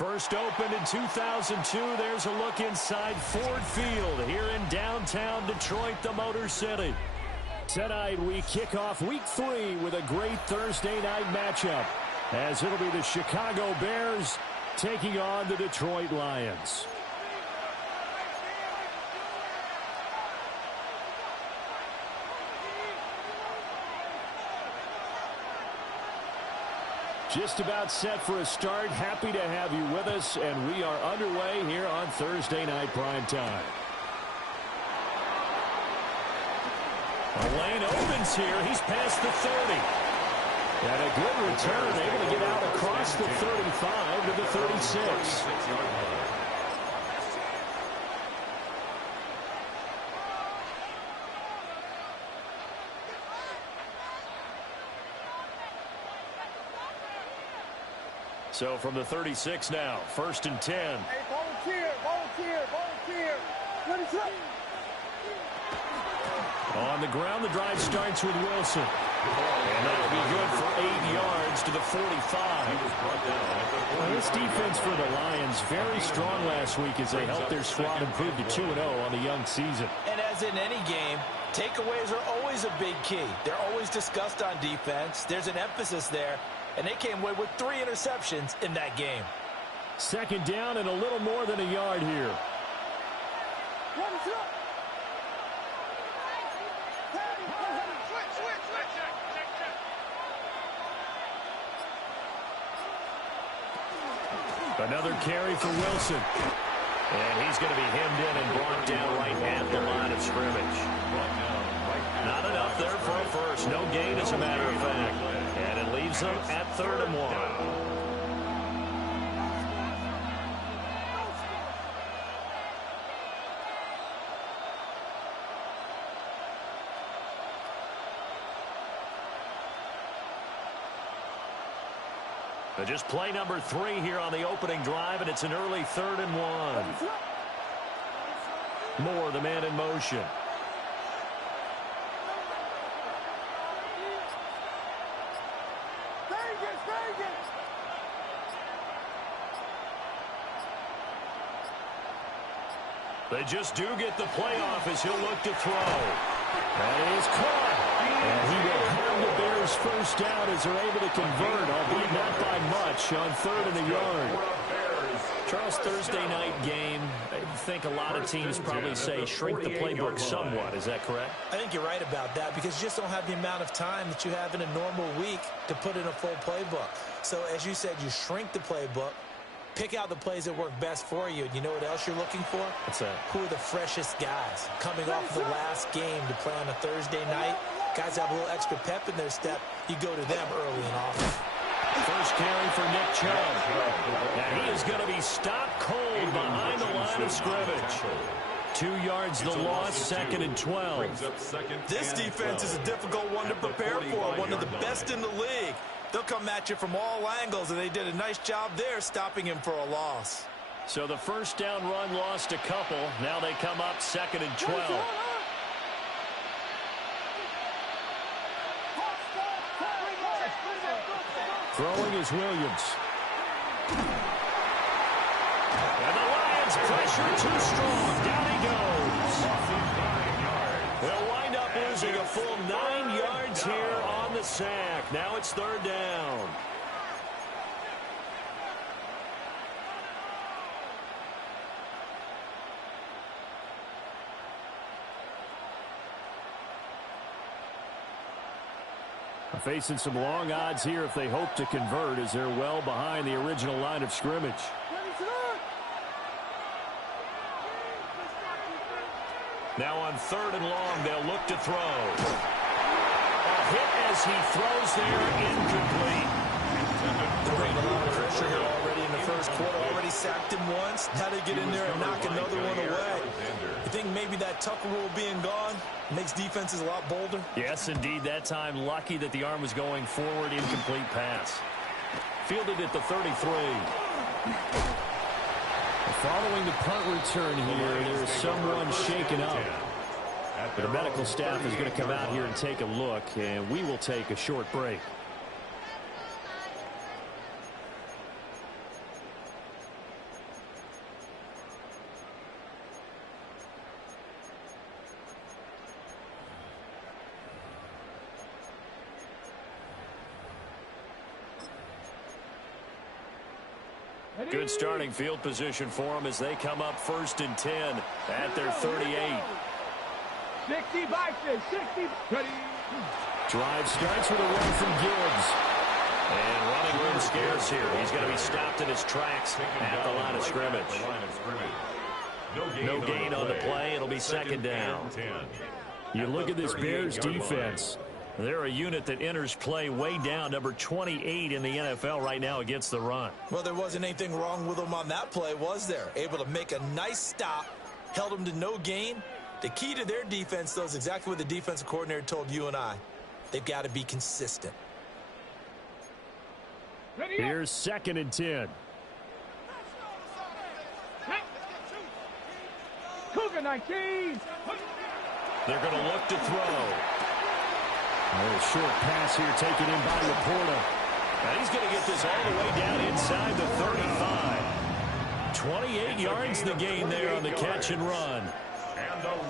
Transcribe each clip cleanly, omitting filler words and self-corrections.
First opened in 2002. There's a look inside Ford Field here in downtown Detroit, the Motor City. Tonight we kick off week 3 with a great Thursday night matchup, as it'll be the Chicago Bears taking on the Detroit Lions. Just about set for a start. Happy to have you with us, and we are underway here on Thursday Night Primetime. A lane opens here. He's past the 30. And a good return, able to get out across the 35 to the 36. So from the 36 now, 1st and 10. Hey, volunteer. On the ground, the drive starts with Wilson. And that'll be good for 8 yards to the 45. Well, this defense for the Lions, very strong last week as they helped their squad improve to 2-0 on the young season. And as in any game, takeaways are always a big key. They're always discussed on defense. There's an emphasis there. And they came away with 3 interceptions in that game. Second down and a little more than a yard here. Another carry for Wilson. And he's going to be hemmed in and brought down right at the line of scrimmage. Not enough there for a first. No gain, as a matter of fact. And it leaves them at 3rd and 1. Just play number 3 here on the opening drive, and it's an early 3rd and 1. Moore, the man in motion. They just do get the playoff as he'll look to throw. That is caught. And he will have the Bears first down as they're able to convert, albeit not by much, on 3rd and a yard. Charles, Thursday night game, I think a lot of teams probably say shrink the playbook somewhat. Is that correct? I think you're right about that because you just don't have the amount of time that you have in a normal week to put in a full playbook. So, as you said, you shrink the playbook. Pick out the plays that work best for you. And you know what else you're looking for? What's that? Who are the freshest guys coming off the last game to play on a Thursday night? Guys have a little extra pep in their step. You go to them early and often. First carry for Nick Chubb. And he is going to be stopped cold behind the line of scrimmage. 2 yards the loss, 2nd and 12. This defense is a difficult one to prepare for, one of the best in the league. They'll come at you from all angles, and they did a nice job there stopping him for a loss. So the first down run lost a couple. Now they come up 2nd and 12. Throwing is Williams. And the Lions pressure too strong. Down he goes. They'll wind up losing a full 9 yards here on the sack. Now it's 3rd down. Facing some long odds here if they hope to convert, as they're well behind the original line of scrimmage. Now on 3rd and long, they'll look to throw. A hit as he throws there, incomplete. They're bringing a lot of pressure here already in the first quarter. Already sacked him once. Now they get in there and knock another one away. You think maybe that Tucker rule being gone makes defenses a lot bolder? Yes, indeed. That time, lucky that the arm was going forward. Incomplete pass. Fielded at the 33. Following the punt return here, there's someone shaken up. The medical staff is going to come out here and take a look, and we will take a short break. Good starting field position for them as they come up 1st and 10 at their 38. 60 boxes, 60. Ready. Drive starts with a run from Gibbs. And running room scarce here. He's going to be stopped in his tracks at the line of scrimmage. No gain on the play. It'll be 2nd down. You look at this Bears defense. They're a unit that enters play way down, number 28 in the NFL right now against the run. Well, there wasn't anything wrong with them on that play, was there? Able to make a nice stop, held them to no gain. The key to their defense, though, is exactly what the defensive coordinator told you and I. They've got to be consistent. Here's 2nd and 10. Cougar 19. They're going to look to throw. A little short pass here taken in by Laporta. And he's going to get this all the way down inside the 35. 28 yards the gain there on the catch and run.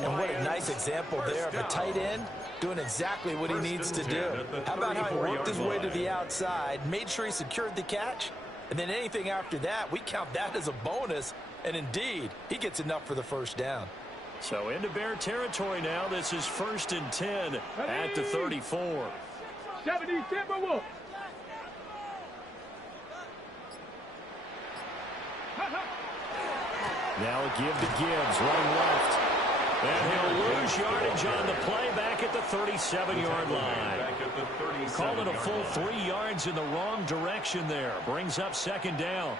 And what a nice example there of a tight end doing exactly what he needs to do. How about how he worked his way to the outside, made sure he secured the catch, and then anything after that, we count that as a bonus. And indeed, he gets enough for the 1st down. So into Bear territory now. This is 1st and 10 at the 34. 70 Timberwolves. Now a give to Gibbs, running left. And he'll lose yardage on the play back at the 37-yard line. Called it a full 3 yards in the wrong direction there. Brings up 2nd down.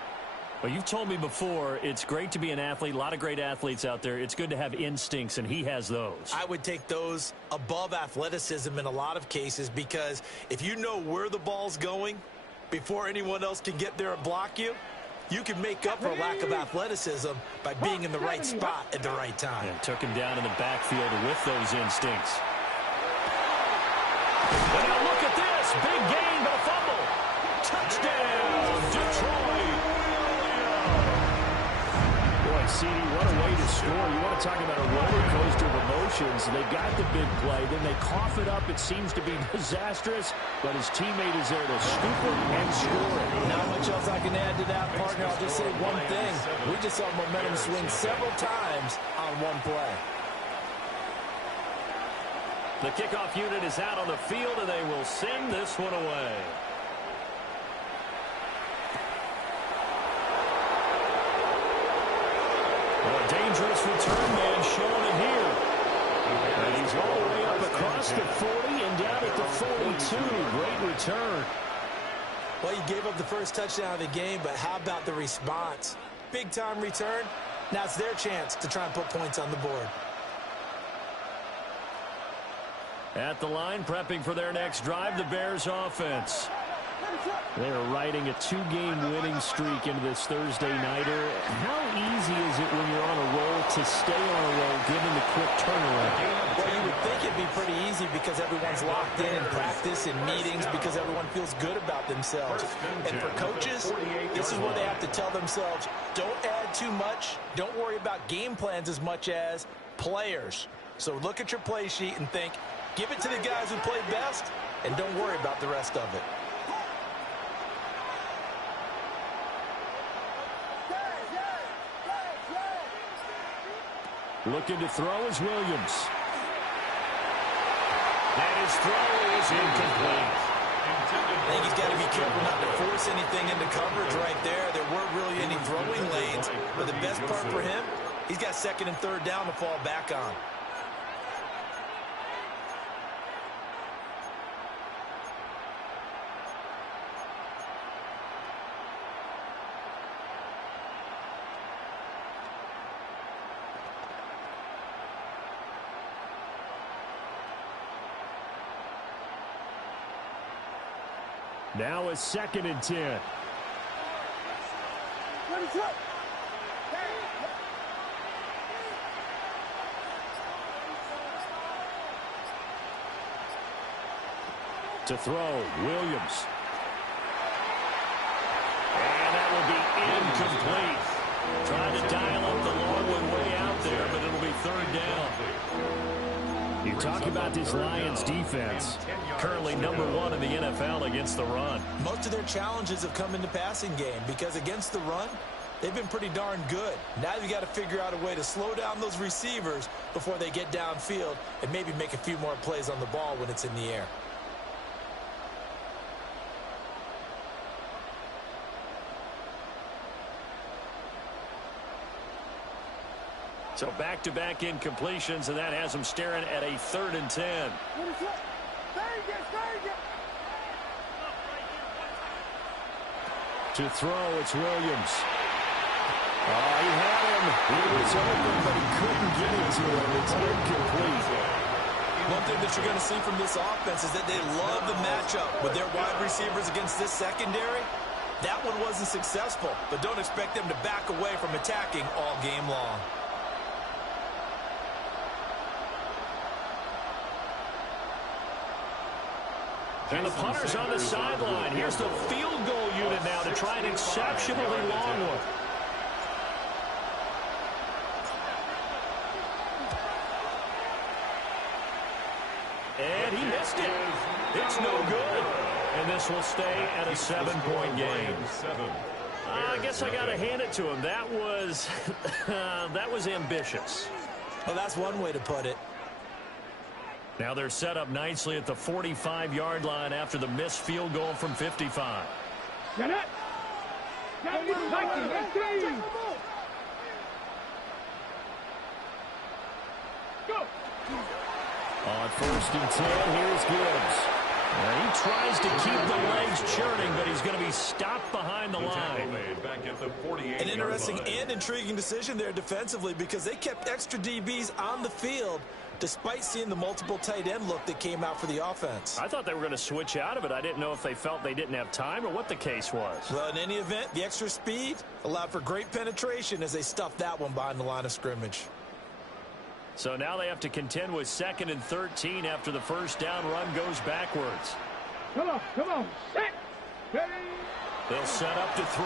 Well, you've told me before, it's great to be an athlete. A lot of great athletes out there. It's good to have instincts, and he has those. I would take those above athleticism in a lot of cases, because if you know where the ball's going before anyone else can get there and block you, you can make up for lack of athleticism by being in the right spot at the right time. And took him down in the backfield with those instincts. And now look at this. Big gain, but a fumble. Touchdown, Detroit. Boy, CD, what a way to score. You want to talk about a roller coaster of emotions. They got the big play, then they cough it up. It seems to be disastrous, but his teammate is there to scoop it and score it. Not much else I can add to that, partner. I'll just say one thing. We just saw momentum swing several times on one play. The kickoff unit is out on the field, and they will send this one away. A dangerous return man showing it here. And he's all the way up across the 40 and down at the 42. Great return. Well, you gave up the first touchdown of the game, but how about the response? Big-time return. Now it's their chance to try and put points on the board. At the line, prepping for their next drive, the Bears offense. They're riding a 2-game winning streak into this Thursday nighter. How easy is it when you're on a roll to stay on a roll given the quick turnaround? Well, you would think it'd be pretty easy because everyone's locked in practice and meetings, because everyone feels good about themselves. And for coaches, this is where they have to tell themselves, don't add too much. Don't worry about game plans as much as players. So look at your play sheet and think, give it to the guys who play best, and don't worry about the rest of it. Looking to throw is Williams. And his throw is incomplete. I think he's got to be careful not to force anything into coverage right there. There weren't really any throwing lanes. But the best part for him, he's got 2nd and 3rd down to fall back on. Now a 2nd and 10. To throw, Williams. And that will be incomplete. Trying to dial up the long one way out there, but it'll be 3rd down. You talk about this Lions defense, currently #1 in the NFL against the run. Most of their challenges have come in the passing game because against the run, they've been pretty darn good. Now you got to figure out a way to slow down those receivers before they get downfield and maybe make a few more plays on the ball when it's in the air. So back-to-back incompletions, and that has them staring at a 3rd and 10. To throw, it's Williams. Oh, he had him. He was open, but he couldn't get it to him. It's incomplete. One thing that you're going to see from this offense is that they love the matchup with their wide receivers against this secondary. That one wasn't successful, but don't expect them to back away from attacking all game long. And the punter's on the sideline. Here's the field goal unit now to try an exceptionally long one. And he missed it. It's no good. And this will stay at a 7-point game. I guess I got to hand it to him. That was that was ambitious. Well, that's one way to put it. Now they're set up nicely at the 45-yard line after the missed field goal from 55. Get it. Get it. Go. On 1st and 10, here's Gibbs. Now he tries to keep the legs churning, but he's going to be stopped behind the line. An interesting and intriguing decision there defensively because they kept extra DBs on the field despite seeing the multiple tight end look that came out for the offense. I thought they were going to switch out of it. I didn't know if they felt they didn't have time or what the case was. Well, in any event, the extra speed allowed for great penetration as they stuffed that one behind the line of scrimmage. So now they have to contend with 2nd and 13 after the first down run goes backwards. Come on. Set. Ready. They'll set up to throw.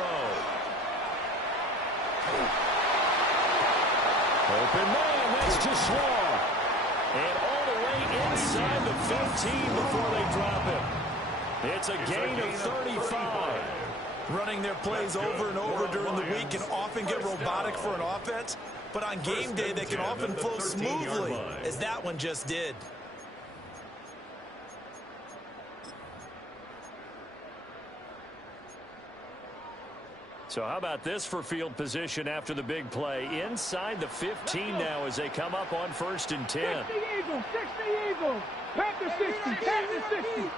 Open man, that's too slow. And all the way inside the 15 before they drop him. It's a gain of 35. Running their plays over and over during the week can often get robotic for an offense, but on game day they can often flow smoothly, as that one just did. So how about this for field position after the big play? Inside the 15 now as they come up on 1st and 10. 60 Eagles, 60 Eagles. Panther 60, Panther 60.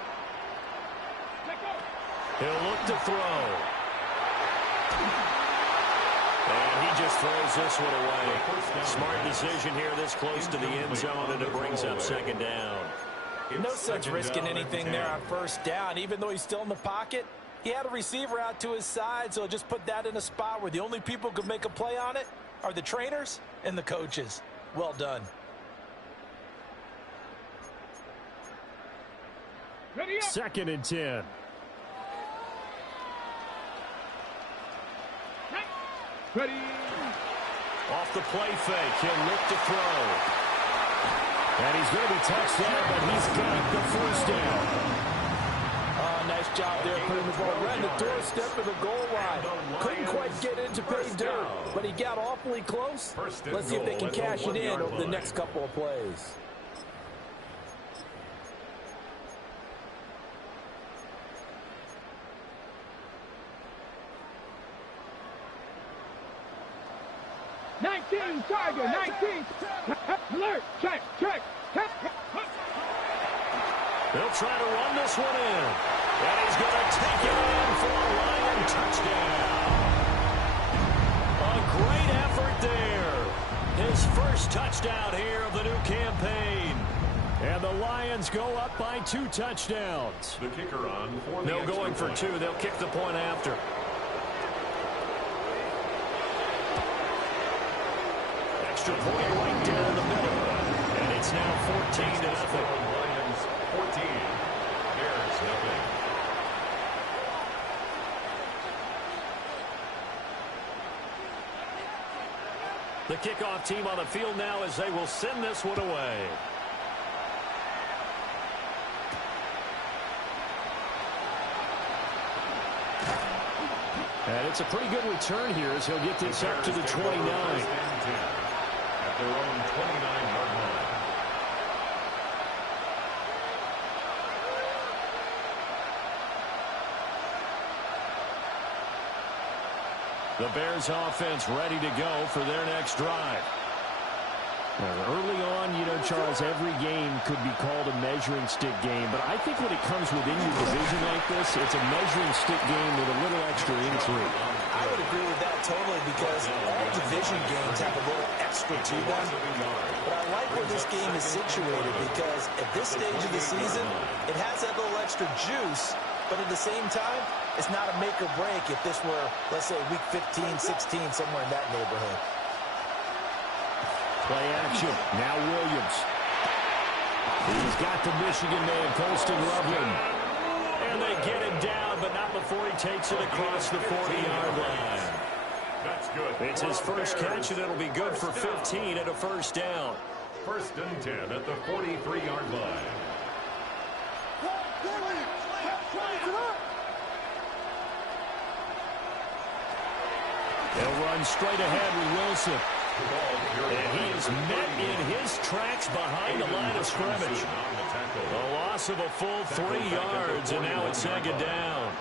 He'll look to throw. And he just throws this one away. Smart decision here this close to the end zone, and it brings up 2nd down. No sense risking anything there on 1st down. Even though he's still in the pocket, he had a receiver out to his side, so just put that in a spot where the only people who could make a play on it are the trainers and the coaches. Well done. 2nd and 10. Ready. Off the play fake, he'll look to throw. And he's going to be touched down, but he's got the first down. Nice job there putting the ball right in the doorstep of the goal line. Couldn't quite get in to pay dirt, but he got awfully close. Let's see if they can cash it in over the next couple of plays. Tiger, 19. Alert, check. They'll try to run this one in. And he's going to take it in for a Lion touchdown. A great effort there. His first touchdown here of the new campaign. And the Lions go up by 2 touchdowns. The kicker on for the They'll going for 2. They'll kick the point after. Extra point right down the middle. And it's now 14-0. Lions 14. Bears nothing. The kickoff team on the field now as they will send this one away. And it's a pretty good return here as he'll get this up to the 29. At their own 29-yard line. The Bears offense ready to go for their next drive. Early on, Charles, every game could be called a measuring stick game. But I think when it comes within your division like this, it's a measuring stick game with a little extra intrigue. I would agree with that totally because all division games have a little extra to them. But I like where this game is situated because at this stage of the season, it has that little extra juice. But at the same time, it's not a make or break if this were, let's say, week 15, 16, somewhere in that neighborhood. Play action. Now Williams. He's got the Michigan man, Colston Loveland. And they get him down, but not before he takes it across the 40-yard line. That's good. It's his first catch, and it'll be good for 15 and a first down. 1st and 10 at the 43-yard line. They'll run straight ahead with Wilson. And he is met in his tracks behind the line of scrimmage. A loss of a full 3 yards, and now it's 2nd down.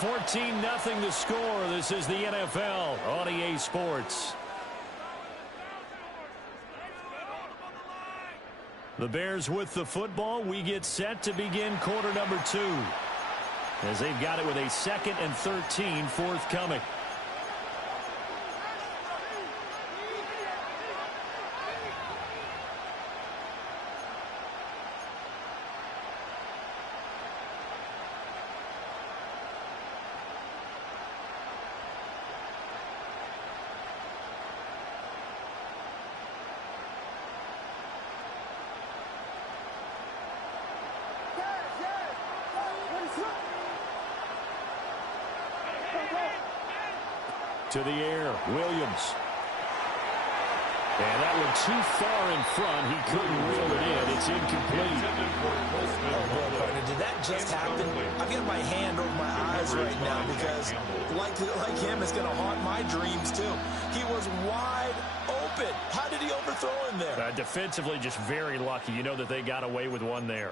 $14-0 the score. This is the NFL on EA Sports. The Bears with the football. We get set to begin quarter number 2. As they've got it with a 2nd and 13 forthcoming. To the air, Williams. And that one too far in front. He couldn't reel it in. It's incomplete. Oh, boy, partner, did that just happen? I've got my hand over my eyes right now because, like him, it's going to haunt my dreams, too. He was wide open. How did he overthrow him there? Defensively, just very lucky. You know that they got away with one there.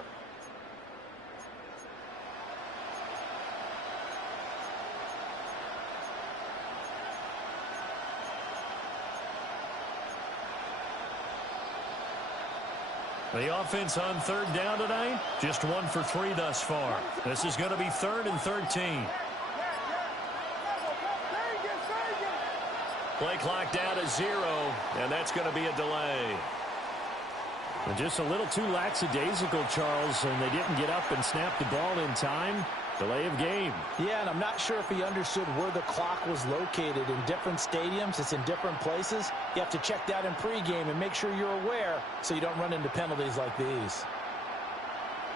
The offense on 3rd down tonight, just 1 for 3 thus far. This is going to be 3rd and 13. Play clock down to 0, and that's going to be a delay. And just a little too lackadaisical, Charles, and they didn't get up and snap the ball in time. Delay of game. Yeah, and I'm not sure if he understood where the clock was located. In different stadiums, it's in different places. You have to check that in pregame and make sure you're aware so you don't run into penalties like these.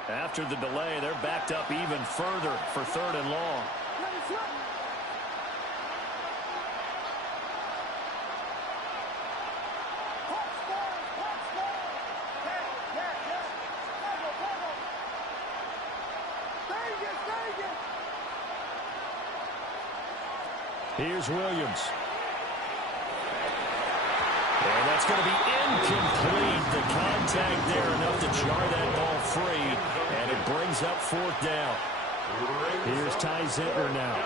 After the delay, they're backed up even further for 3rd and long. Here's Williams. And that's going to be incomplete. The contact there enough to jar that ball free. And it brings up 4th down. Here's Ty Zentner now.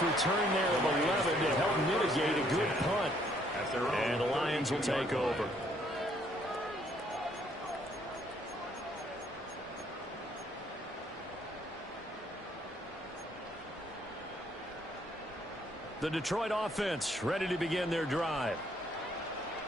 Return there of 11 to help mitigate a good punt. And the Lions will take over. The Detroit offense ready to begin their drive.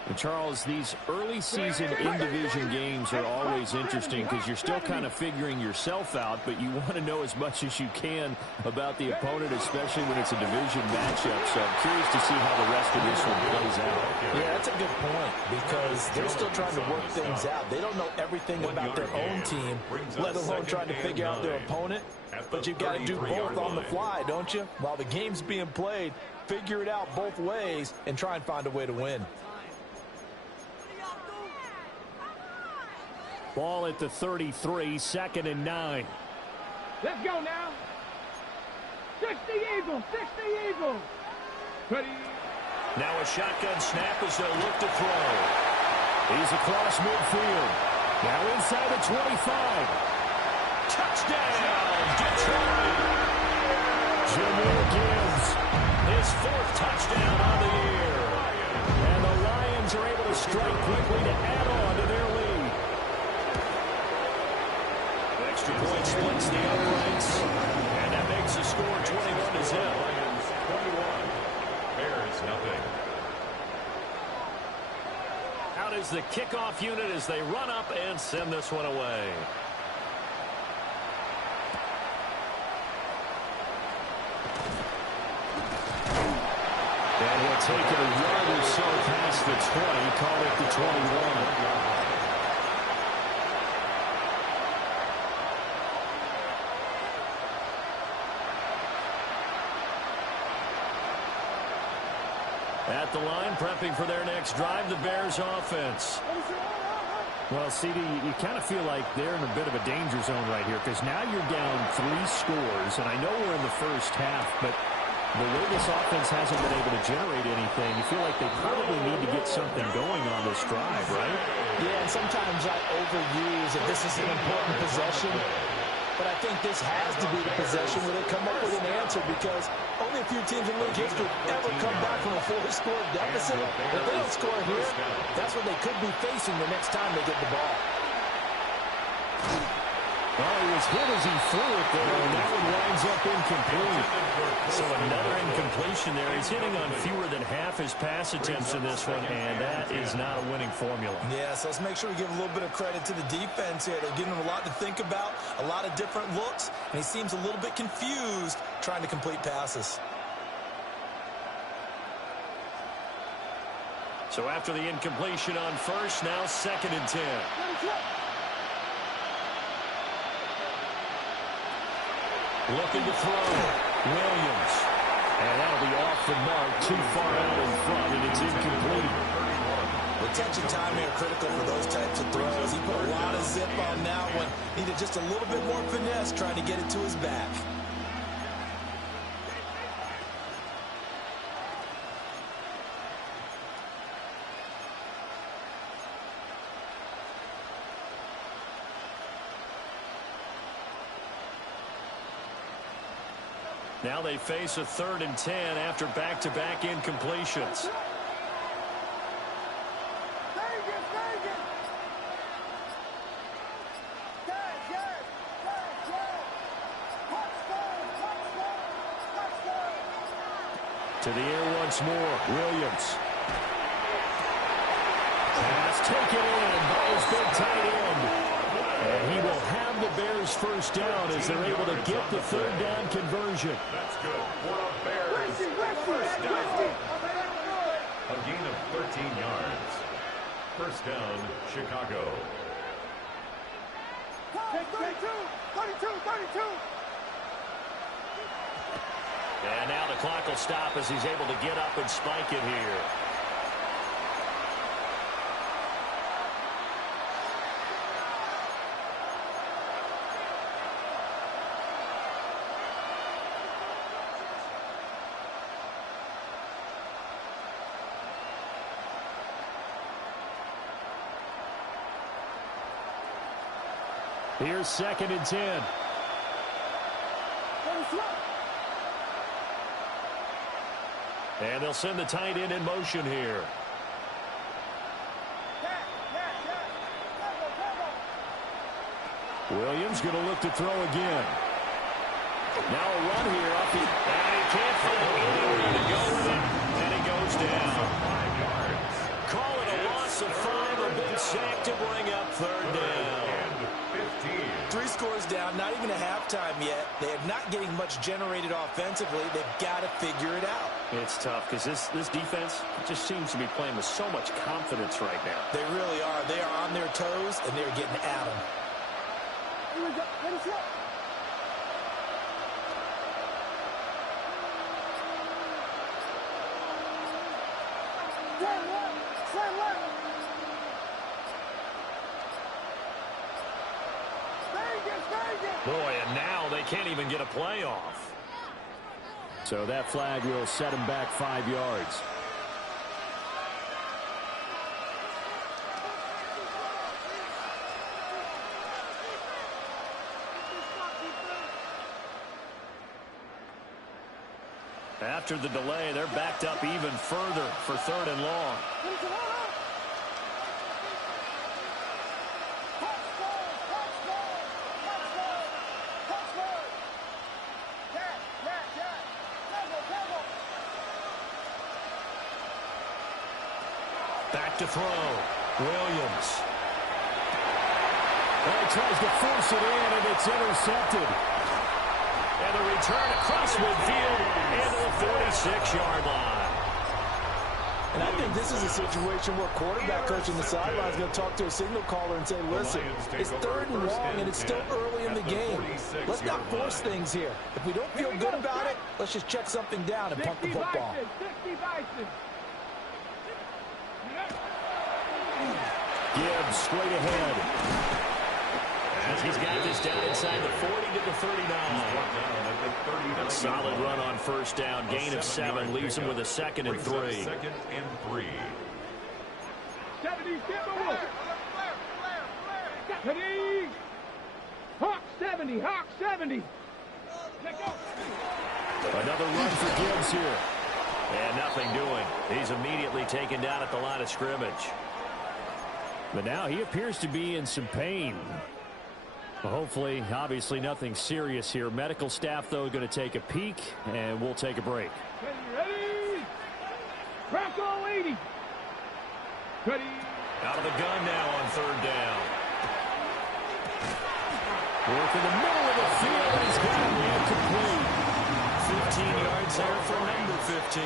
And Charles, these early season in-division games are always interesting because you're still kind of figuring yourself out, but you want to know as much as you can about the opponent, especially when it's a division matchup. So I'm curious to see how the rest of this one plays out. Yeah, that's a good point because they're still trying to work things out. They don't know everything about their own team, let alone trying to figure out their opponent. But you've got to do both on the fly, don't you? While the game's being played, figure it out both ways and try and find a way to win. Ball at the 33, 2nd and 9. Let's go now. 60 Eagles, 60 Eagles. Ready. Now a shotgun snap as they'll look to throw. He's across midfield. Now inside the 25. Touchdown, Detroit. Jameer Gibbs, his 4th touchdown on the year. And the Lions are able to strike quickly to add on to their lead. Extra point splits the uprights, and that makes the score 21-0. Lions 21, Bears nothing. Out is the kickoff unit as they run up and send this one away. And he'll take it a yard or so past the 20, call it the 21. At the line, prepping for their next drive, the Bears offense. Well, CD, you kind of feel like they're in a bit of a danger zone right here because now you're down 3 scores, and I know we're in the first half, but the way this offense hasn't been able to generate anything, you feel like they probably need to get something going on this drive, right? Yeah, and sometimes I overuse that this is an important possession. But I think this has to be the possession where they come up with an answer because only a few teams in league history ever come back from a 4-score deficit. If they don't score here, that's what they could be facing the next time they get the ball. Well, he was hit as he threw it there, and that one winds up incomplete. So another incompletion there. He's hitting on fewer than half his pass attempts in this one, and that is not a winning formula. Yeah, so let's make sure we give a little bit of credit to the defense here. They're giving him a lot to think about, a lot of different looks, and he seems a little bit confused trying to complete passes. So after the incompletion on first, now 2nd and 10. Looking to throw. Williams. And that'll be off the mark, too far out in front, and it's incomplete. Retention time here critical for those types of throws. He put a lot of zip on that one. Needed just a little bit more finesse trying to get it to his back. Now they face a 3rd and 10 after back-to-back incompletions. To the air once more, Williams. Pass taken in by his big tight end. And he will have the Bears first down as they're able to get the 3rd down conversion. That's good for the Bears. First down. A gain of 13 yards. First down, Chicago. 32. And now the clock will stop as he's able to get up and spike it here. Here's 2nd and 10. And they'll send the tight end in motion here. Williams going to look to throw again. Now a run here up, and he can't find anywhere to go with it, and he goes down. 5 yards. Call it a much generated offensively, they've got to figure it out. It's tough because this defense just seems to be playing with so much confidence right now. They really are. They are on their toes, and they're getting at them. Here we go. Let us go. Slam left. Slam left. Boy, and now they can't even get a play off. So that flag will set him back 5 yards. After the delay, they're backed up even further for 3rd and long. Back to throw. Williams. Well, he tries to force it in, and it's intercepted. And the return across midfield into the 46-yard line. And I think this is a situation where quarterback coach on the sideline is going to talk to a signal caller and say, listen, it's 3rd and long, and it's still early in the game. Let's not force things here. If we don't feel good about it, let's just check something down and punt the football. Gibbs straight ahead. As he's got this down inside the 40 to the 39. A solid run on 1st down. Gain of 7 leaves him with a 2nd and 3. 2nd and 3. 70, Hawk 70, Hawk 70. Another run for Gibbs here. And nothing doing. He's immediately taken down at the line of scrimmage. But now he appears to be in some pain. Well, hopefully, obviously nothing serious here. Medical staff, though, going to take a peek, and we'll take a break. Ready? Bronco 80. Ready? Out of the gun now on 3rd down. Work in the middle of the field, and he's got it incomplete. 15 yards there for number 15.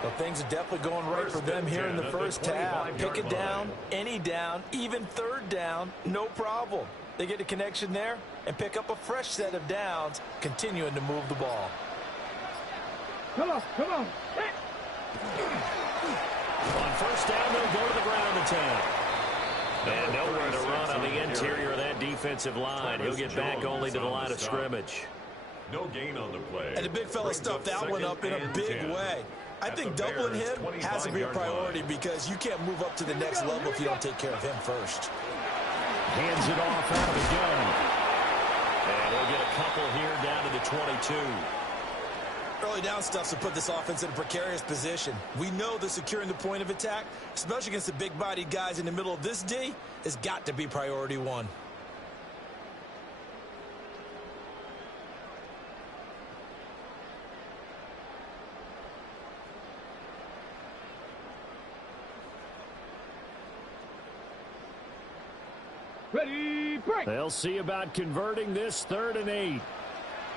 Well, things are definitely going right for them here in the first half. Pick it down, any down, even 3rd down, no problem. They get a connection there and pick up a fresh set of downs, continuing to move the ball. Come on, come on. On 1st down, they'll go to the ground attack. And nowhere to run on the interior of that defensive line. He'll get back only to the line of scrimmage. No gain on the play. And the big fella stuffed that one up in a big way. I think doubling him has to be a priority because you can't move up to the next level if you don't take care of him first. Hands it off out of the gun. And we'll get a couple here down to the 22. Early down stuff to put this offense in a precarious position. We know that securing the point of attack, especially against the big-bodied guys in the middle of this D, has got to be priority 1. Ready, break. They'll see about converting this 3rd and 8.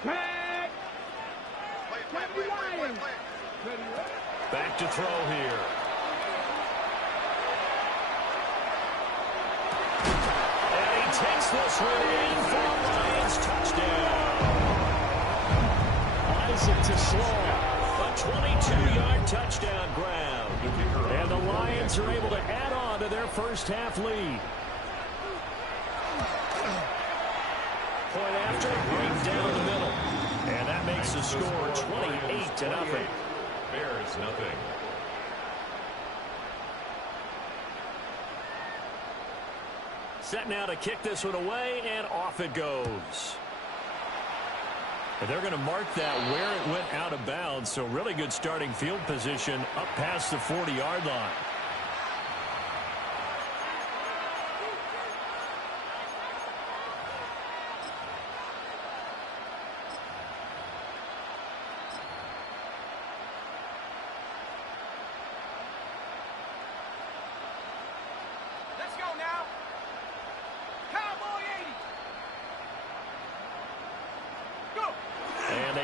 Back. Back to throw here. And he takes this one in for a Lions touchdown. Isaac to slow. A 22-yard touchdown grab. And the Lions are able to add on to their first half lead. Point after, right down the middle. And that makes the score 28-0. Bears nothing. Set now to kick this one away, and off it goes. And they're going to mark that where it went out of bounds, so really good starting field position up past the 40-yard line.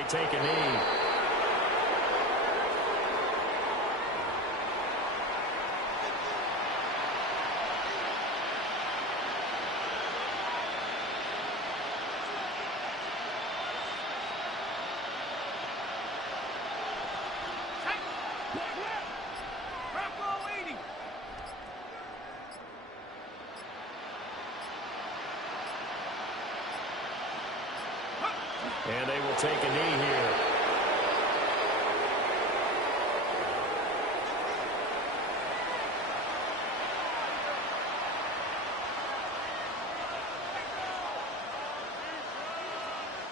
might take a knee. And they will take a knee here.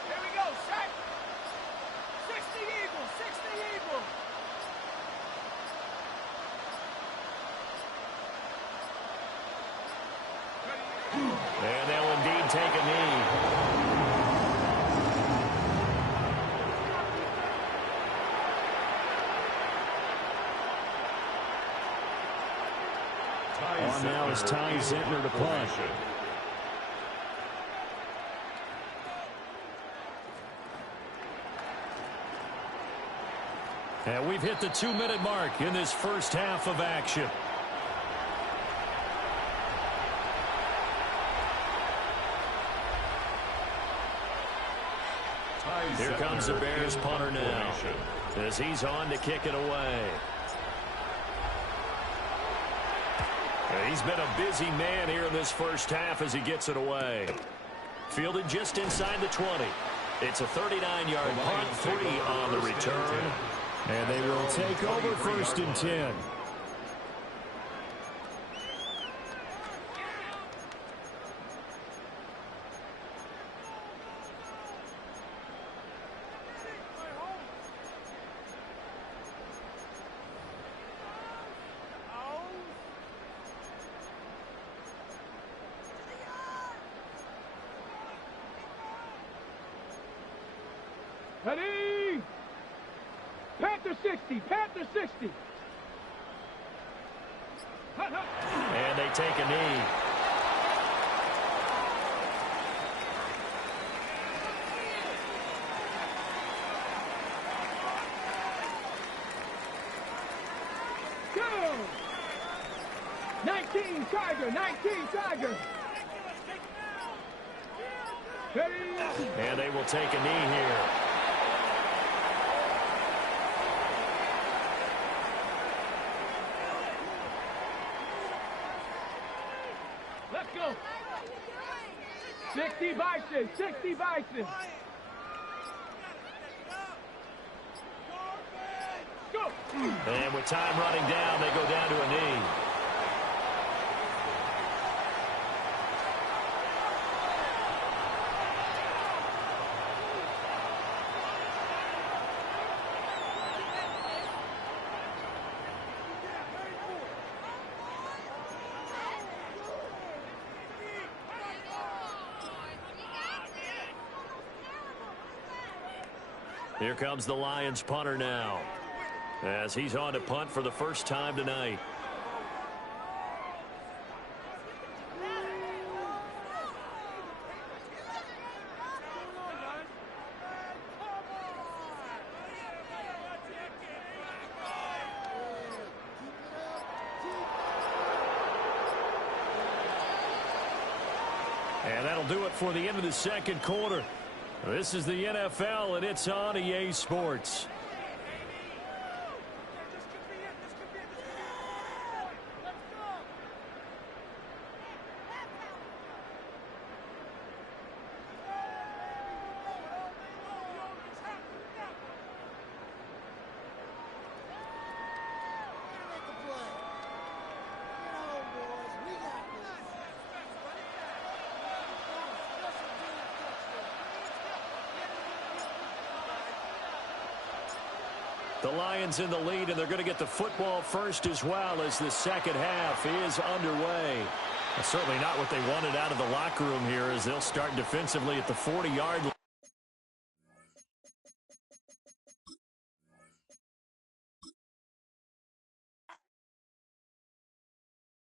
Here we go, set. 60 Eagles, 60 Eagles. And they'll indeed take a knee. On now is Ty Zentner to punt. And we've hit the 2-minute mark in this first half of action. Here comes the Bears punter now as he's on to kick it away. He's been a busy man here in this first half as he gets it away. Fielded just inside the 20. It's a 39-yard punt, 3 on the return. And they will take over 1st and 10. Ready? Panther 60, Panther 60. And they take a knee. Go! 19 Tiger, 19 Tiger. Ready? And they will take a knee here. Let's go. 60 Bison, 60 Bison. Go. And with time running down, they go down to a knee. Here comes the Lions punter now as he's on to punt for the first time tonight. And that'll do it for the end of the second quarter. This is the NFL, and it's on EA Sports. The Lions in the lead, and they're going to get the football first as well as the second half is underway. That's certainly not what they wanted out of the locker room here as they'll start defensively at the 40-yard line.